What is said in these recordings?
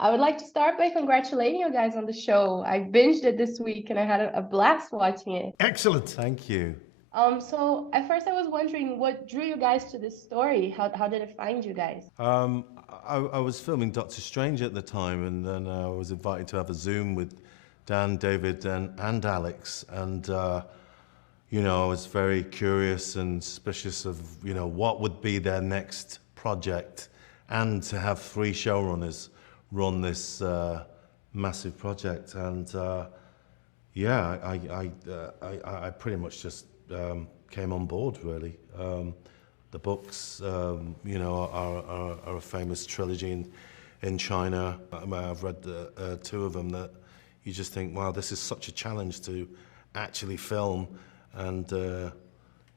I would like to start by congratulating you guys on the show. I binged it this week and I had a blast watching it. Excellent. Thank you. So at first I was wondering what drew you guys to this story. How did it find you guys? I was filming Doctor Strange at the time, and then I was invited to have a Zoom with Dan, David, and Alex, and you know, I was very curious and suspicious of, you know, what would be their next project, and to have 3 showrunners run this massive project, and yeah, I pretty much just came on board, really. The books, you know, are a famous trilogy in China. I've read 2 of them that you just think, wow, this is such a challenge to actually film and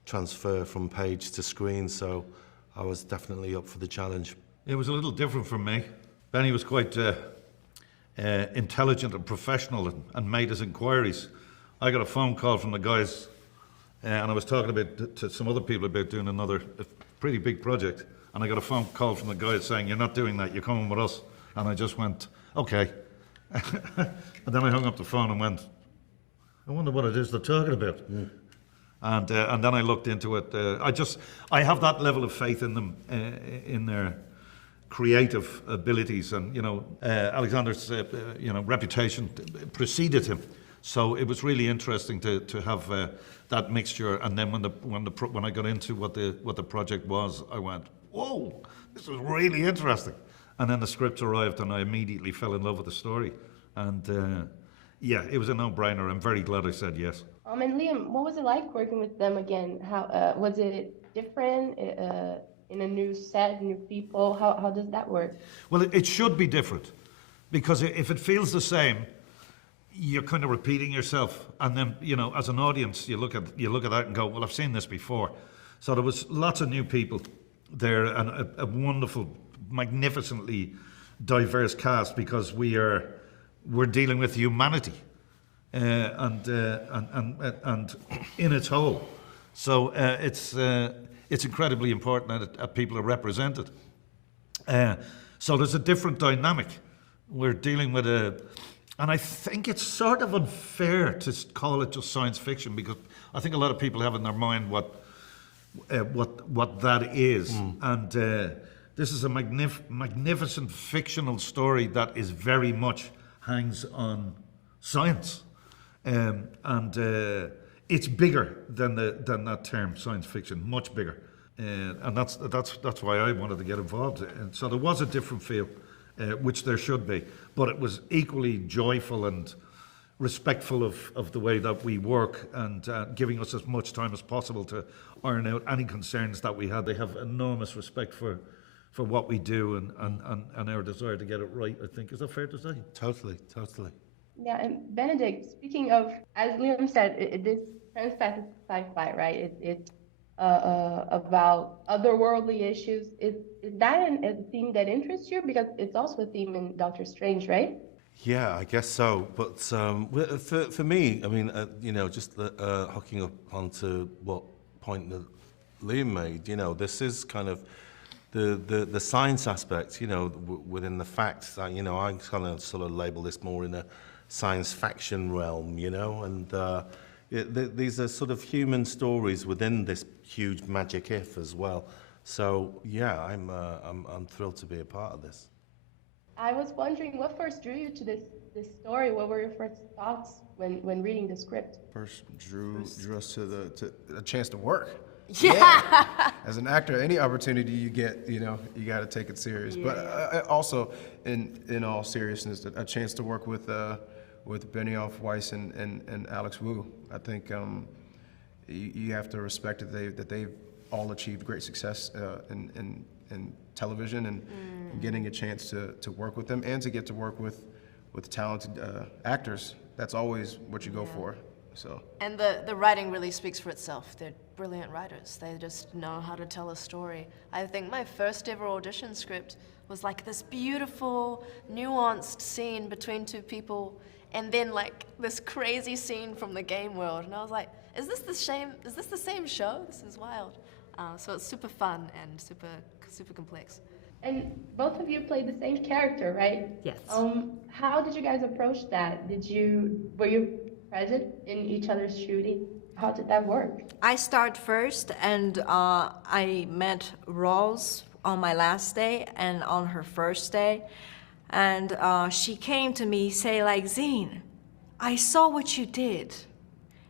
transfer from page to screen. So I was definitely up for the challenge. It was a little different from me. Benny was quite intelligent and professional and made his inquiries. I got a phone call from the guys, and I was talking to some other people about doing a pretty big project, and I got a phone call from the guys saying, "You're not doing that, you're coming with us." And I just went, okay. And then I hung up the phone and went, I wonder what it is they're talking about. Mm. And then I looked into it. I have that level of faith in them, in their creative abilities, and you know, Alexander's reputation preceded him, so it was really interesting to have that mixture. And then when I got into what the project was, I went, whoa, this is really interesting. And then the script arrived, and I immediately fell in love with the story. And yeah, it was a no-brainer. I'm very glad I said yes. And Liam, what was it like working with them again? How was it different? In a new set, new people? How does that work? Well, it should be different, because if it feels the same, you're kind of repeating yourself. And then, you know, as an audience, you look at that and go, well, I've seen this before. So there was lots of new people there, and a wonderful, magnificently diverse cast, because we're dealing with humanity and in its whole. So it's incredibly important that people are represented. So there's a different dynamic. We're dealing with and I think it's sort of unfair to call it just science fiction, because I think a lot of people have in their mind what that is. Mm. And this is a magnificent fictional story that is very much hangs on science, and it's bigger than that term, science fiction, much bigger, and that's why I wanted to get involved. And so there was a different feel, which there should be, but it was equally joyful and respectful of the way that we work, and giving us as much time as possible to iron out any concerns that we had. They have enormous respect for what we do and our desire to get it right, I think. Is that fair to say? Totally. Yeah, and Benedict, speaking of, as Liam said, this trans-facet sci-fi, right? It's about otherworldly issues. Is that a theme that interests you? Because it's also a theme in Doctor Strange, right? Yeah, I guess so. But for me, I mean, you know, just hooking up onto what point that Liam made, you know, this is kind of the science aspect, you know, within the facts. You know, I kind of sort of label this more in a science fiction realm, you know, and these are sort of human stories within this huge magic if as well. So yeah, I'm thrilled to be a part of this. I was wondering, what first drew you to this story? What were your first thoughts when reading the script? First drew us to a chance to work. Yeah. As an actor, any opportunity you get, you know, you got to take it serious. Yeah. But also, in all seriousness, a chance to work with Benioff, Weiss, and Alex Wu. I think you have to respect that they've all achieved great success in television, and getting a chance to work with them and to get to work with talented actors. That's always what you go for. So. And the writing really speaks for itself. They're brilliant writers. They just know how to tell a story. I think my first ever audition script was like this beautiful, nuanced scene between 2 people, and then like this crazy scene from the game world. And I was like, is this the same show? This is wild. So it's super fun and super complex. And both of you played the same character, right? Yes. How did you guys approach that? Were you present in each other's shooting? How did that work? I start first, and I met Rose on my last day and on her first day, and she came to me, say like, Zine, I saw what you did,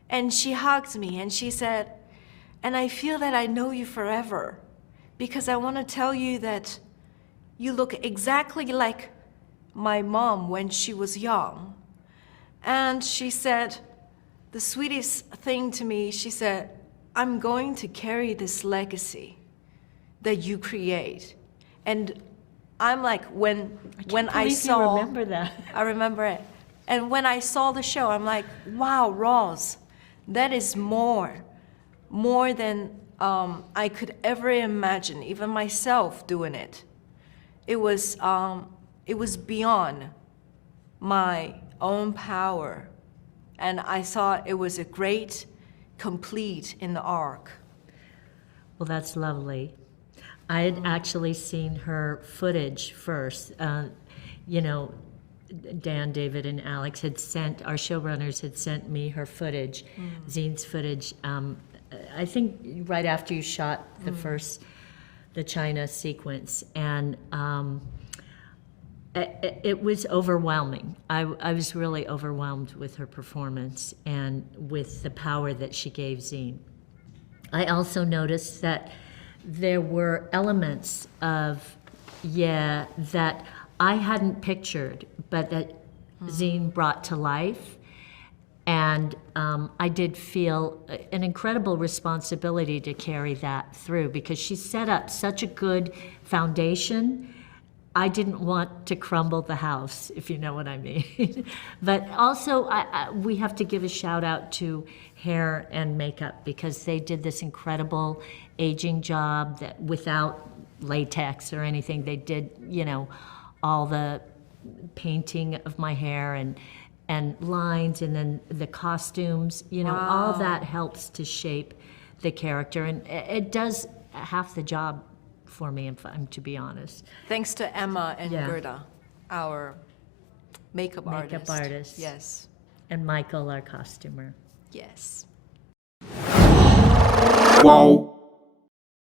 and she hugged me and she said, and I feel that I know you forever, because I want to tell you that you look exactly like my mom when she was young. And she said, the sweetest thing to me, she said, I'm going to carry this legacy that you create. And I'm like, when I saw, you remember that. I remember it. And when I saw the show, I'm like, wow, Ross, that is more than I could ever imagine, even myself doing it. It was beyond my own power. And I thought it was a great complete in the arc. Well, that's lovely. I had actually seen her footage first. You know, Dan, David, and Alex had sent, our showrunners had sent me her footage, Zine's footage, I think right after you shot the China sequence. And it was overwhelming. I was really overwhelmed with her performance and with the power that she gave Zine. I also noticed that there were elements of, that I hadn't pictured, but that Zine brought to life. And I did feel an incredible responsibility to carry that through, because she set up such a good foundation. I didn't want to crumble the house, if you know what I mean. But also, we have to give a shout out to hair and makeup, because they did this incredible aging job that without latex or anything. They did, you know, all the painting of my hair and lines, and then the costumes, you know, all that helps to shape the character. And it does half the job for me, if I'm to be honest. Thanks to Emma and Gerda, our makeup artist. Yes. And Michael, our costumer. Yes. Wow.